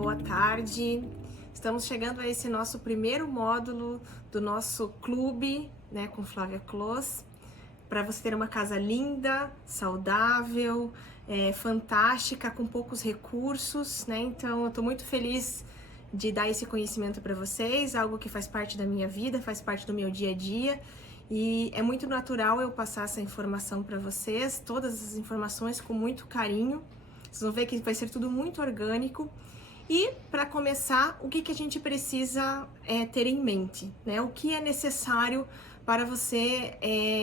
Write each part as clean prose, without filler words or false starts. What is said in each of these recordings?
boa tarde. Estamos chegando a esse nosso primeiro módulo do nosso clube, né, com Flávia Clos, para você ter uma casa linda, saudável, fantástica, com poucos recursos, né? Então, eu estou muito feliz de dar esse conhecimento para vocês, algo que faz parte da minha vida, faz parte do meu dia a dia. E é muito natural eu passar essa informação para vocês, todas as informações com muito carinho. Vocês vão ver que vai ser tudo muito orgânico. E, para começar, o que a gente precisa ter em mente, né? O que é necessário para você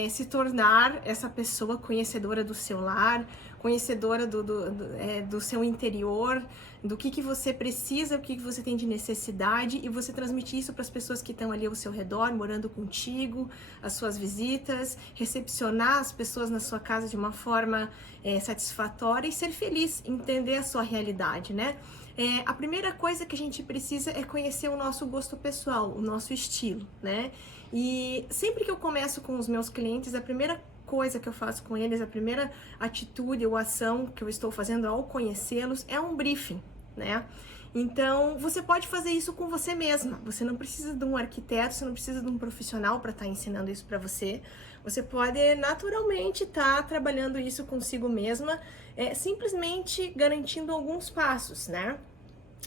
se tornar essa pessoa conhecedora do seu lar, conhecedora do seu interior, do que você precisa, o que você tem de necessidade, e você transmitir isso para as pessoas que estão ali ao seu redor, morando contigo, as suas visitas, recepcionar as pessoas na sua casa de uma forma satisfatória e ser feliz, entender a sua realidade, né? A primeira coisa que a gente precisa é conhecer o nosso gosto pessoal, o nosso estilo, né? E sempre que eu começo com os meus clientes, a primeira coisa que eu faço com eles, a primeira atitude ou ação que eu estou fazendo ao conhecê-los é um briefing, né? Então, você pode fazer isso com você mesma. Você não precisa de um arquiteto, você não precisa de um profissional para estar ensinando isso para você. Você pode naturalmente estar trabalhando isso consigo mesma, simplesmente garantindo alguns passos, né?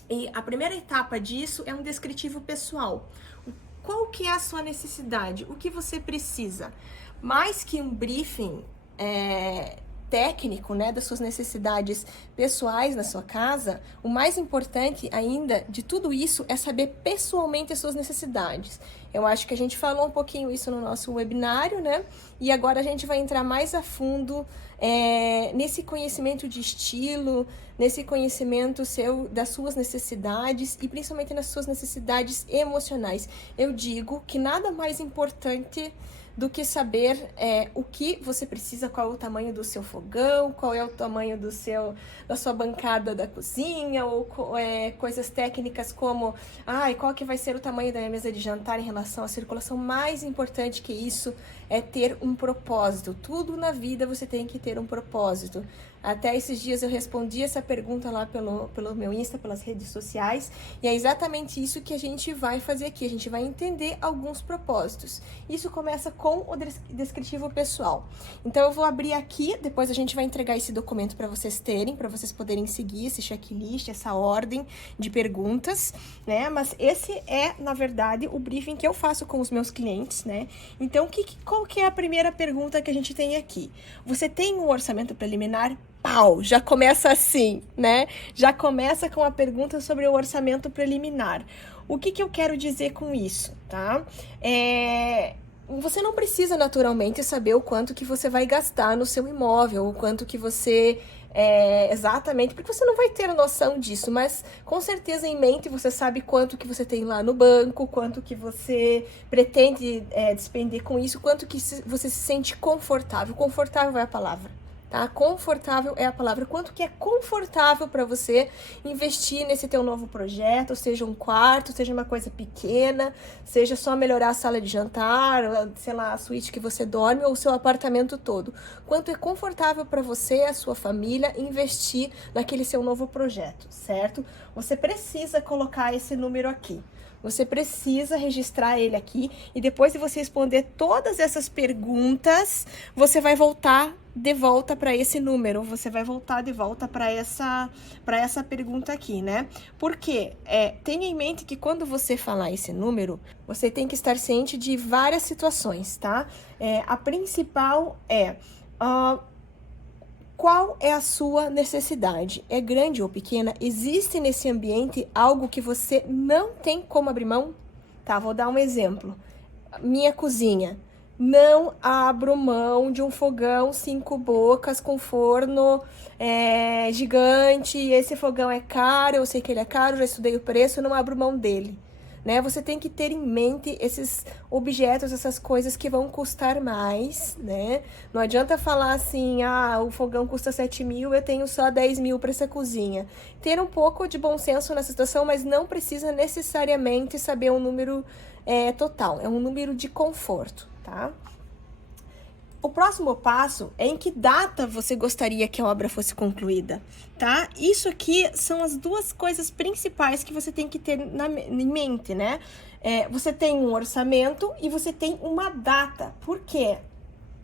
E a primeira etapa disso é um descritivo pessoal. Qual que é a sua necessidade? O que você precisa? Mais que um briefing técnico, né, das suas necessidades pessoais na sua casa, o mais importante ainda de tudo isso é saber pessoalmente as suas necessidades. Eu acho que a gente falou um pouquinho isso no nosso webinário, né? E agora a gente vai entrar mais a fundo nesse conhecimento de estilo, nesse conhecimento seu das suas necessidades e principalmente nas suas necessidades emocionais. Eu digo que nada mais importante do que saber o que você precisa, qual é o tamanho do seu fogão, qual é o tamanho da sua bancada da cozinha, ou coisas técnicas como qual que vai ser o tamanho da minha mesa de jantar em relação à circulação. Mais importante que isso é ter um propósito. Tudo na vida você tem que ter um propósito. Até esses dias eu respondi essa pergunta lá pelo meu Insta, pelas redes sociais, e é exatamente isso que a gente vai fazer aqui. A gente vai entender alguns propósitos. Isso começa com o descritivo pessoal. Então eu vou abrir aqui, depois a gente vai entregar esse documento para vocês terem, para vocês poderem seguir esse checklist, essa ordem de perguntas, né? Mas esse é, na verdade, o briefing que eu faço com os meus clientes, né? Então, qual que é a primeira pergunta que a gente tem aqui? Você tem um orçamento preliminar? Pau, já começa assim, né? Já começa com a pergunta sobre o orçamento preliminar. O que eu quero dizer com isso, tá? Você não precisa naturalmente saber o quanto que você vai gastar no seu imóvel, o quanto que você exatamente, porque você não vai ter noção disso, mas com certeza em mente você sabe quanto que você tem lá no banco, quanto que você pretende despender com isso, quanto que você se sente confortável. Confortável é a palavra. Tá? Confortável é a palavra. Quanto que é confortável para você investir nesse teu novo projeto, seja um quarto, seja uma coisa pequena, seja só melhorar a sala de jantar, sei lá, a suíte que você dorme ou o seu apartamento todo. Quanto é confortável para você, a sua família, investir naquele seu novo projeto, certo? Você precisa colocar esse número aqui. Você precisa registrar ele aqui e depois de você responder todas essas perguntas, você vai voltar de volta para esse número, você vai voltar de volta para essa pergunta aqui, né? Porque tenha em mente que quando você falar esse número, você tem que estar ciente de várias situações, tá? A principal qual é a sua necessidade? É grande ou pequena? Existe nesse ambiente algo que você não tem como abrir mão? Tá, vou dar um exemplo. Minha cozinha. Não abro mão de um fogão 5 bocas com forno gigante. Esse fogão é caro, eu sei que ele é caro, já estudei o preço, não abro mão dele. Né? Você tem que ter em mente esses objetos, essas coisas que vão custar mais, né? Não adianta falar assim, o fogão custa 7 mil, eu tenho só 10 mil para essa cozinha. Ter um pouco de bom senso nessa situação, mas não precisa necessariamente saber um número total, é um número de conforto, tá? O próximo passo é em que data você gostaria que a obra fosse concluída, tá? Isso aqui são as duas coisas principais que você tem que ter em mente, né? Você tem um orçamento e você tem uma data. Por quê?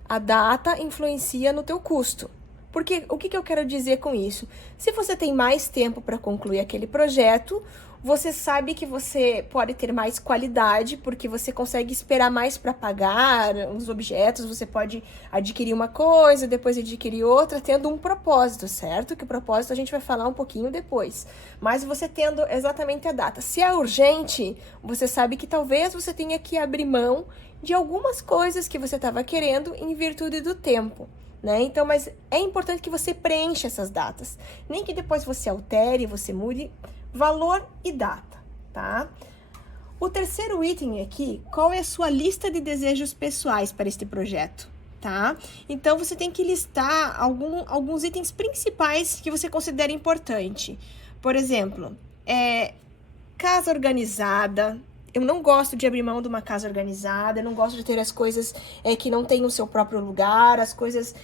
A data influencia no teu custo. Porque o que eu quero dizer com isso? Se você tem mais tempo para concluir aquele projeto, você sabe que você pode ter mais qualidade, porque você consegue esperar mais para pagar os objetos, você pode adquirir uma coisa, depois adquirir outra, tendo um propósito, certo? Que o propósito a gente vai falar um pouquinho depois. Mas você tendo exatamente a data. Se é urgente, você sabe que talvez você tenha que abrir mão de algumas coisas que você estava querendo em virtude do tempo. Né? Então, mas é importante que você preencha essas datas. Nem que depois você altere, você mude valor e data, tá? O terceiro item aqui, qual é a sua lista de desejos pessoais para este projeto, tá? Então, você tem que listar alguns itens principais que você considera importante. Por exemplo, casa organizada. Eu não gosto de abrir mão de uma casa organizada, eu não gosto de ter as coisas que não têm o seu próprio lugar, as coisas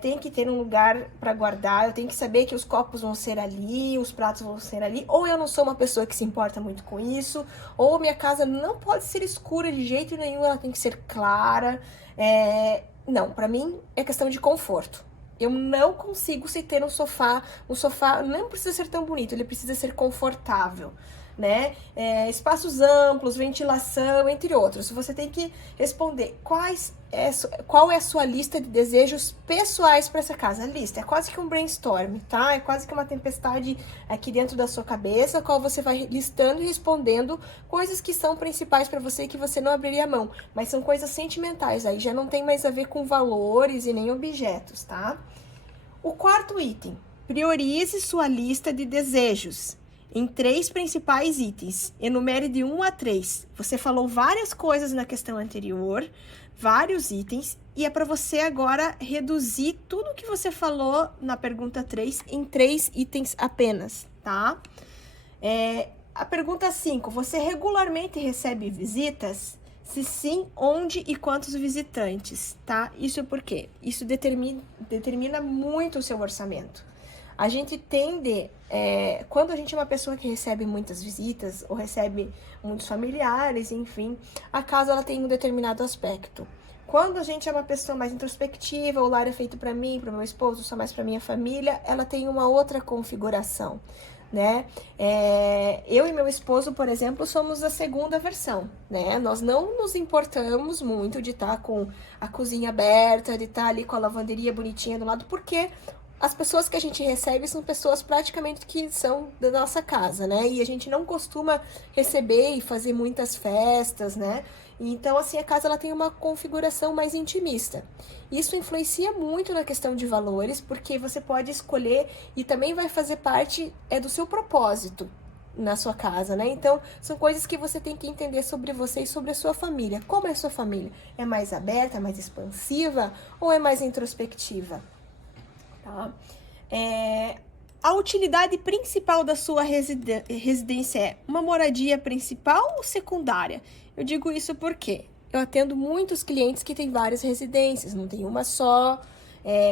têm que ter um lugar para guardar, eu tenho que saber que os copos vão ser ali, os pratos vão ser ali, ou eu não sou uma pessoa que se importa muito com isso, ou minha casa não pode ser escura de jeito nenhum, ela tem que ser clara. Não, para mim é questão de conforto. Eu não consigo se ter um sofá não precisa ser tão bonito, ele precisa ser confortável, né? Espaços amplos, ventilação, entre outros. Você tem que responder qual é a sua lista de desejos pessoais para essa casa. A lista é quase que um brainstorm, tá? É quase que uma tempestade aqui dentro da sua cabeça, qual você vai listando e respondendo coisas que são principais para você e que você não abriria mão, mas são coisas sentimentais, aí já não tem mais a ver com valores e nem objetos, tá? O quarto item, priorize sua lista de desejos em 3 principais itens. Enumere de 1 a 3. Você falou várias coisas na questão anterior, vários itens, e é para você agora reduzir tudo que você falou na pergunta 3 em 3 itens apenas, tá? A pergunta 5, você regularmente recebe visitas? Se sim, onde e quantos visitantes, tá? Isso por quê? Isso determina muito o seu orçamento. A gente tende, quando a gente é uma pessoa que recebe muitas visitas ou recebe muitos familiares, enfim, a casa ela tem um determinado aspecto. Quando a gente é uma pessoa mais introspectiva, o lar é feito para mim, para o meu esposo, só mais para minha família, ela tem uma outra configuração, né? Eu e meu esposo, por exemplo, somos a segunda versão, né? Nós não nos importamos muito de estar com a cozinha aberta, de estar ali com a lavanderia bonitinha do lado, porque as pessoas que a gente recebe são pessoas praticamente que são da nossa casa, né? E a gente não costuma receber e fazer muitas festas, né? Então, assim, a casa ela tem uma configuração mais intimista. Isso influencia muito na questão de valores, porque você pode escolher e também vai fazer parte do seu propósito na sua casa, né? Então, são coisas que você tem que entender sobre você e sobre a sua família. Como é a sua família? É mais aberta, mais expansiva ou é mais introspectiva? Tá? A utilidade principal da sua residência é uma moradia principal ou secundária? Eu digo isso porque eu atendo muitos clientes que têm várias residências, não tem uma só.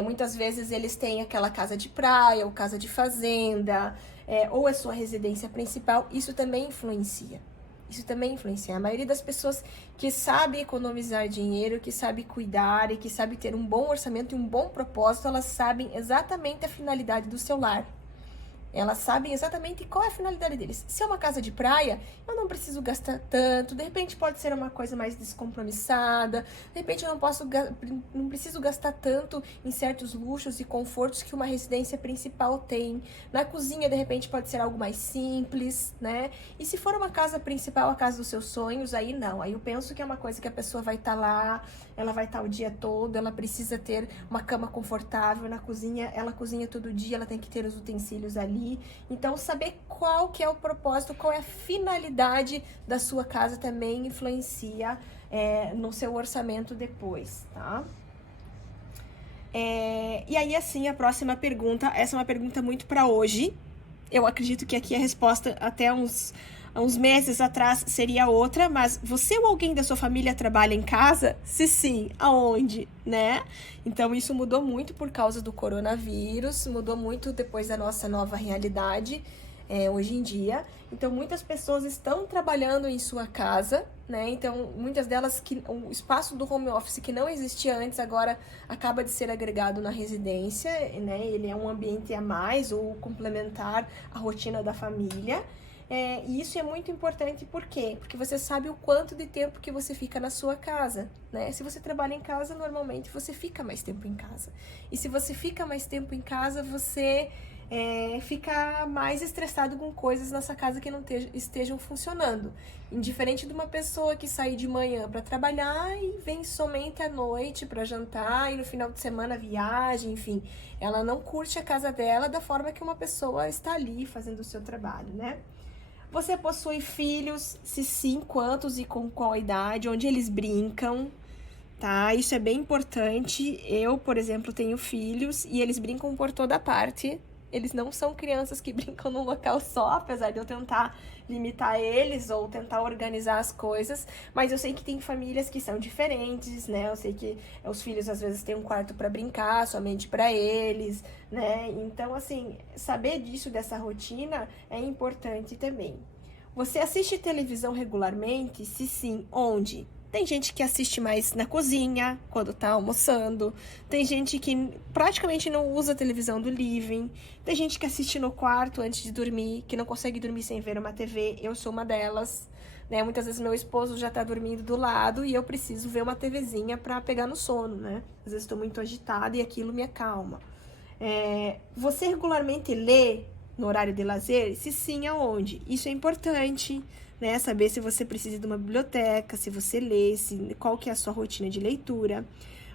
Muitas vezes eles têm aquela casa de praia ou casa de fazenda, ou é sua residência principal. Isso também influencia. A maioria das pessoas que sabe economizar dinheiro, que sabe cuidar e que sabe ter um bom orçamento e um bom propósito, elas sabem exatamente a finalidade do seu lar. Elas sabem exatamente qual é a finalidade deles. Se é uma casa de praia, eu não preciso gastar tanto. De repente pode ser uma coisa mais descompromissada. De repente eu não preciso gastar tanto em certos luxos e confortos que uma residência principal tem. Na cozinha, de repente, pode ser algo mais simples, né? E se for uma casa principal, a casa dos seus sonhos, aí não. Aí eu penso que é uma coisa que a pessoa vai estar lá, ela vai estar o dia todo, ela precisa ter uma cama confortável na cozinha, ela cozinha todo dia, ela tem que ter os utensílios ali. Então, saber qual que é o propósito, qual é a finalidade da sua casa também influencia no seu orçamento depois, tá? E aí, assim, a próxima pergunta, essa é uma pergunta muito para hoje. Eu acredito que aqui a resposta até há uns meses atrás seria outra, mas você ou alguém da sua família trabalha em casa? Se sim, aonde, né? Então isso mudou muito por causa do coronavírus, mudou muito depois da nossa nova realidade, hoje em dia. Então muitas pessoas estão trabalhando em sua casa, né? Então muitas delas, que o espaço do home office que não existia antes agora acaba de ser agregado na residência, né? Ele é um ambiente a mais ou complementar à rotina da família. E isso é muito importante, por quê? Porque você sabe o quanto de tempo que você fica na sua casa, né? Se você trabalha em casa, normalmente você fica mais tempo em casa. E se você fica mais tempo em casa, você fica mais estressado com coisas nessa casa que não estejam funcionando. Indiferente de uma pessoa que sai de manhã para trabalhar e vem somente à noite para jantar e no final de semana viaja, enfim. Ela não curte a casa dela da forma que uma pessoa está ali fazendo o seu trabalho, né? Você possui filhos? Se sim, quantos e com qual idade? Onde eles brincam? Tá? Isso é bem importante. Eu, por exemplo, tenho filhos e eles brincam por toda parte. Eles não são crianças que brincam num local só, apesar de eu tentar limitar eles ou tentar organizar as coisas, mas eu sei que tem famílias que são diferentes, né? Eu sei que os filhos às vezes têm um quarto para brincar, somente para eles, né? Então, assim, saber disso, dessa rotina, é importante também. Você assiste televisão regularmente? Se sim, onde? Tem gente que assiste mais na cozinha, quando tá almoçando. Tem gente que praticamente não usa a televisão do living. Tem gente que assiste no quarto antes de dormir, que não consegue dormir sem ver uma TV. Eu sou uma delas, né? Muitas vezes meu esposo já tá dormindo do lado e eu preciso ver uma TVzinha pra pegar no sono, né? Às vezes estou muito agitada e aquilo me acalma. Você regularmente lê no horário de lazer? Se sim, aonde? Isso é importante, né? Saber se você precisa de uma biblioteca, se você lê, qual que é a sua rotina de leitura.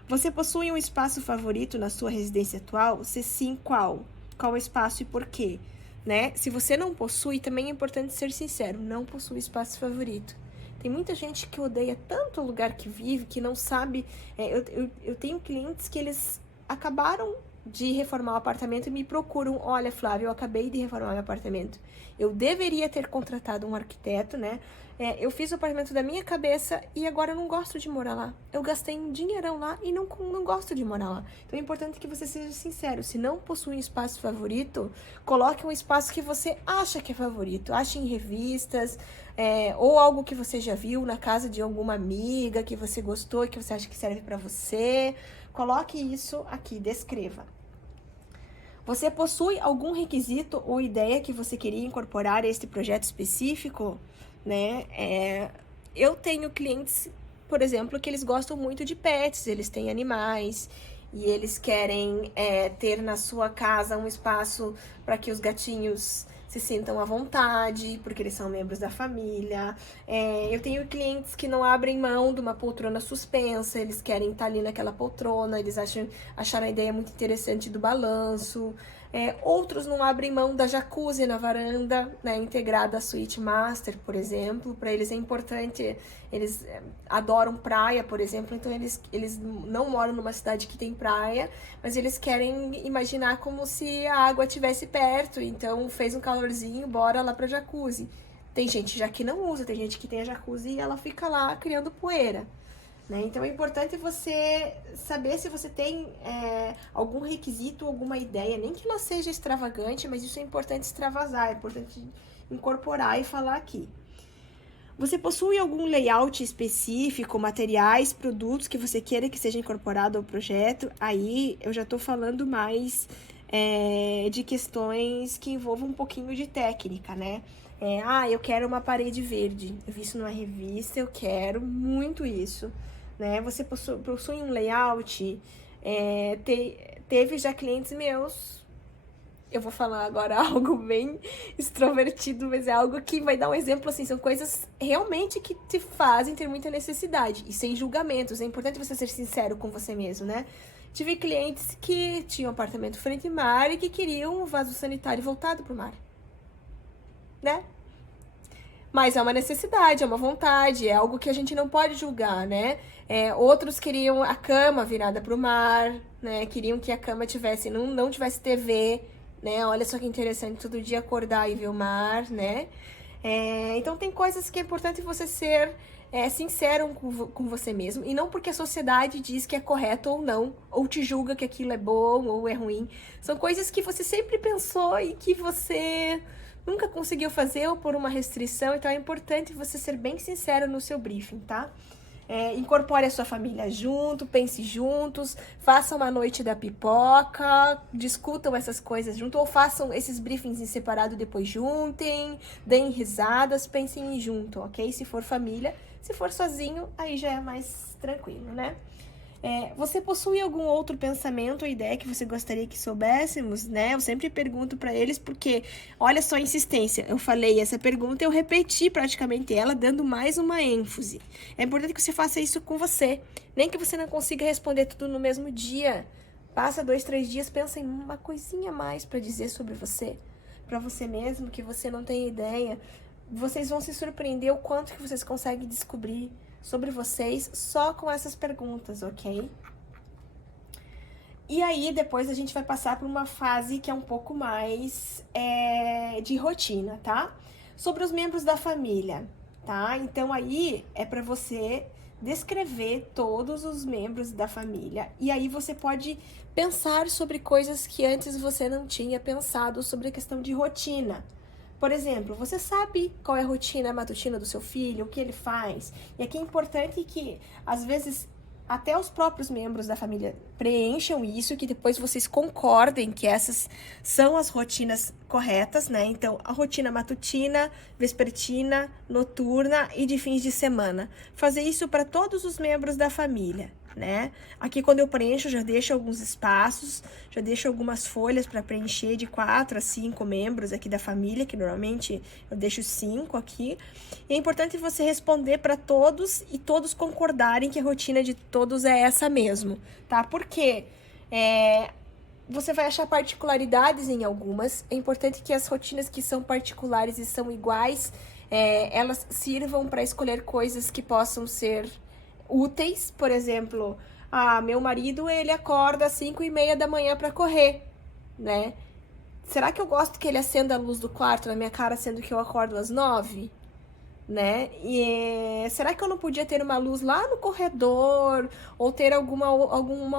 Você possui um espaço favorito na sua residência atual? Se sim, qual? Qual espaço e por quê? Né? Se você não possui, também é importante ser sincero, não possui espaço favorito. Tem muita gente que odeia tanto o lugar que vive, que não sabe... eu tenho clientes que eles acabaram de reformar o apartamento e me procuram: olha, Flávia, eu acabei de reformar meu apartamento. Eu deveria ter contratado um arquiteto, né? Eu fiz o apartamento da minha cabeça e agora eu não gosto de morar lá. Eu gastei um dinheirão lá e não gosto de morar lá. Então é importante que você seja sincero. Se não possui um espaço favorito, coloque um espaço que você acha que é favorito. Ache em revistas, ou algo que você já viu na casa de alguma amiga, que você gostou e que você acha que serve para você. Coloque isso aqui, descreva. Você possui algum requisito ou ideia que você queria incorporar a este projeto específico, né? Eu tenho clientes, por exemplo, que eles gostam muito de pets, eles têm animais e eles querem ter na sua casa um espaço para que os gatinhos se sintam à vontade, porque eles são membros da família. Eu tenho clientes que não abrem mão de uma poltrona suspensa, eles querem estar ali naquela poltrona, eles acharam a ideia muito interessante do balanço. Outros não abrem mão da jacuzzi na varanda, né, integrada à suíte master, por exemplo. Para eles é importante, eles adoram praia, por exemplo, então eles não moram numa cidade que tem praia, mas eles querem imaginar como se a água estivesse perto, então fez um calorzinho, bora lá pra jacuzzi. Tem gente já que não usa, tem gente que tem a jacuzzi e ela fica lá criando poeira. Né? Então é importante você saber se você tem algum requisito, alguma ideia, nem que ela seja extravagante, mas isso é importante extravasar, é importante incorporar e falar aqui. Você possui algum layout específico, materiais, produtos que você queira que seja incorporado ao projeto? Aí eu já estou falando mais de questões que envolvam um pouquinho de técnica, né? Eu quero uma parede verde, eu vi isso numa revista, eu quero muito isso. Né? Você possui um layout, teve já clientes meus, eu vou falar agora algo bem extrovertido, mas é algo que vai dar um exemplo, assim, são coisas realmente que te fazem ter muita necessidade, e sem julgamentos, é importante você ser sincero com você mesmo, né? Tive clientes que tinham apartamento frente ao mar e que queriam um vaso sanitário voltado pro mar, né? Mas é uma necessidade, é uma vontade, é algo que a gente não pode julgar, né? Outros queriam a cama virada para o mar, né? Queriam que a cama não tivesse TV, né? Olha só que interessante, todo dia acordar e ver o mar, né? Então tem coisas que é importante você ser sincero com você mesmo, e não porque a sociedade diz que é correto ou não, ou te julga que aquilo é bom ou é ruim. São coisas que você sempre pensou e que você nunca conseguiu fazer ou por uma restrição, então é importante você ser bem sincero no seu briefing, tá? Incorpore a sua família junto, pense juntos, façam uma noite da pipoca, discutam essas coisas junto, ou façam esses briefings em separado e depois juntem, deem risadas, pensem junto, ok? Se for família, se for sozinho, aí já é mais tranquilo, né? Você possui algum outro pensamento ou ideia que você gostaria que soubéssemos, né? Eu sempre pergunto para eles porque, olha só a insistência, eu falei essa pergunta, eu repeti praticamente ela, dando mais uma ênfase. É importante que você faça isso com você, nem que você não consiga responder tudo no mesmo dia. Passa 2, 3 dias, pensa em uma coisinha a mais para dizer sobre você, para você mesmo, que você não tem ideia. Vocês vão se surpreender o quanto que vocês conseguem descobrir sobre vocês só com essas perguntas, ok? E aí, depois a gente vai passar por uma fase que é um pouco mais de rotina, tá? Sobre os membros da família, tá? Então, aí é para você descrever todos os membros da família. E aí você pode pensar sobre coisas que antes você não tinha pensado sobre a questão de rotina. Por exemplo, você sabe qual é a rotina matutina do seu filho, o que ele faz? E aqui é importante que, às vezes, até os próprios membros da família preencham isso, que depois vocês concordem que essas são as rotinas corretas, né? Então, a rotina matutina, vespertina, noturna e de fins de semana. Fazer isso para todos os membros da família, né? Aqui, quando eu preencho, eu já deixo alguns espaços, já deixo algumas folhas para preencher de 4 a 5 membros aqui da família, que normalmente eu deixo 5 aqui. E é importante você responder para todos e todos concordarem que a rotina de todos é essa mesmo, tá? Porque você vai achar particularidades em algumas. É importante que as rotinas que são particulares e são iguais, elas sirvam para escolher coisas que possam ser úteis. Por exemplo, meu marido, ele acorda às 5:30 da manhã para correr, né? Será que eu gosto que ele acenda a luz do quarto na minha cara, sendo que eu acordo às 9? Né? Será que eu não podia ter uma luz lá no corredor ou ter alguma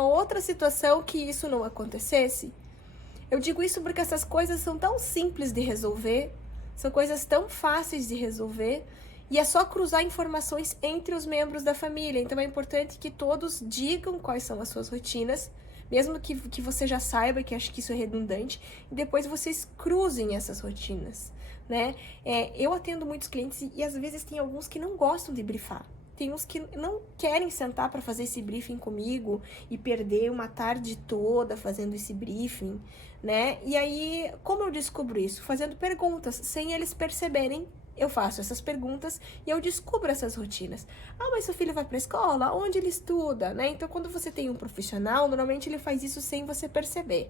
outra situação que isso não acontecesse? Eu digo isso porque essas coisas são tão simples de resolver, são coisas tão fáceis de resolver, e é só cruzar informações entre os membros da família. Então é importante que todos digam quais são as suas rotinas, mesmo que você já saiba, que acho que isso é redundante, e depois vocês cruzem essas rotinas, né? Eu atendo muitos clientes e às vezes tem alguns que não gostam de brifar. Tem uns que não querem sentar para fazer esse briefing comigo e perder uma tarde toda fazendo esse briefing, né? E aí, como eu descubro isso? Fazendo perguntas, sem eles perceberem. Eu faço essas perguntas e eu descubro essas rotinas. Mas seu filho vai para a escola? Onde ele estuda, né? Então, quando você tem um profissional, normalmente ele faz isso sem você perceber.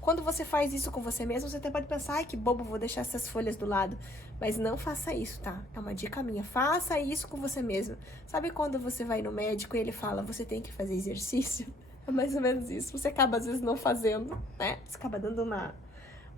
Quando você faz isso com você mesmo, você até pode pensar, ai, que bobo, vou deixar essas folhas do lado. Mas não faça isso, tá? É uma dica minha. Faça isso com você mesmo. Sabe quando você vai no médico e ele fala, você tem que fazer exercício? É mais ou menos isso. Você acaba, às vezes, não fazendo, né? Você acaba dando uma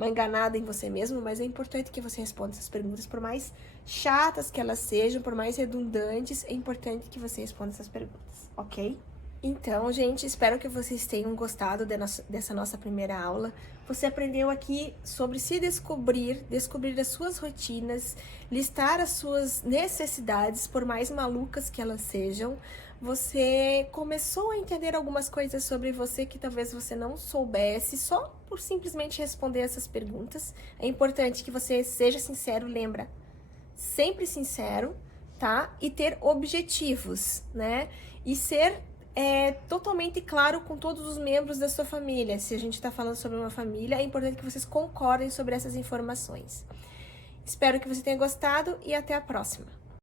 enganada em você mesmo, mas é importante que você responda essas perguntas, por mais chatas que elas sejam, por mais redundantes, é importante que você responda essas perguntas, ok? Então, gente, espero que vocês tenham gostado dessa nossa primeira aula. Você aprendeu aqui sobre se descobrir as suas rotinas, listar as suas necessidades, por mais malucas que elas sejam. Você começou a entender algumas coisas sobre você que talvez você não soubesse, só por simplesmente responder essas perguntas. É importante que você seja sincero, lembra? Sempre sincero, tá? E ter objetivos, né? E ser totalmente claro com todos os membros da sua família. Se a gente está falando sobre uma família, é importante que vocês concordem sobre essas informações. Espero que você tenha gostado e até a próxima.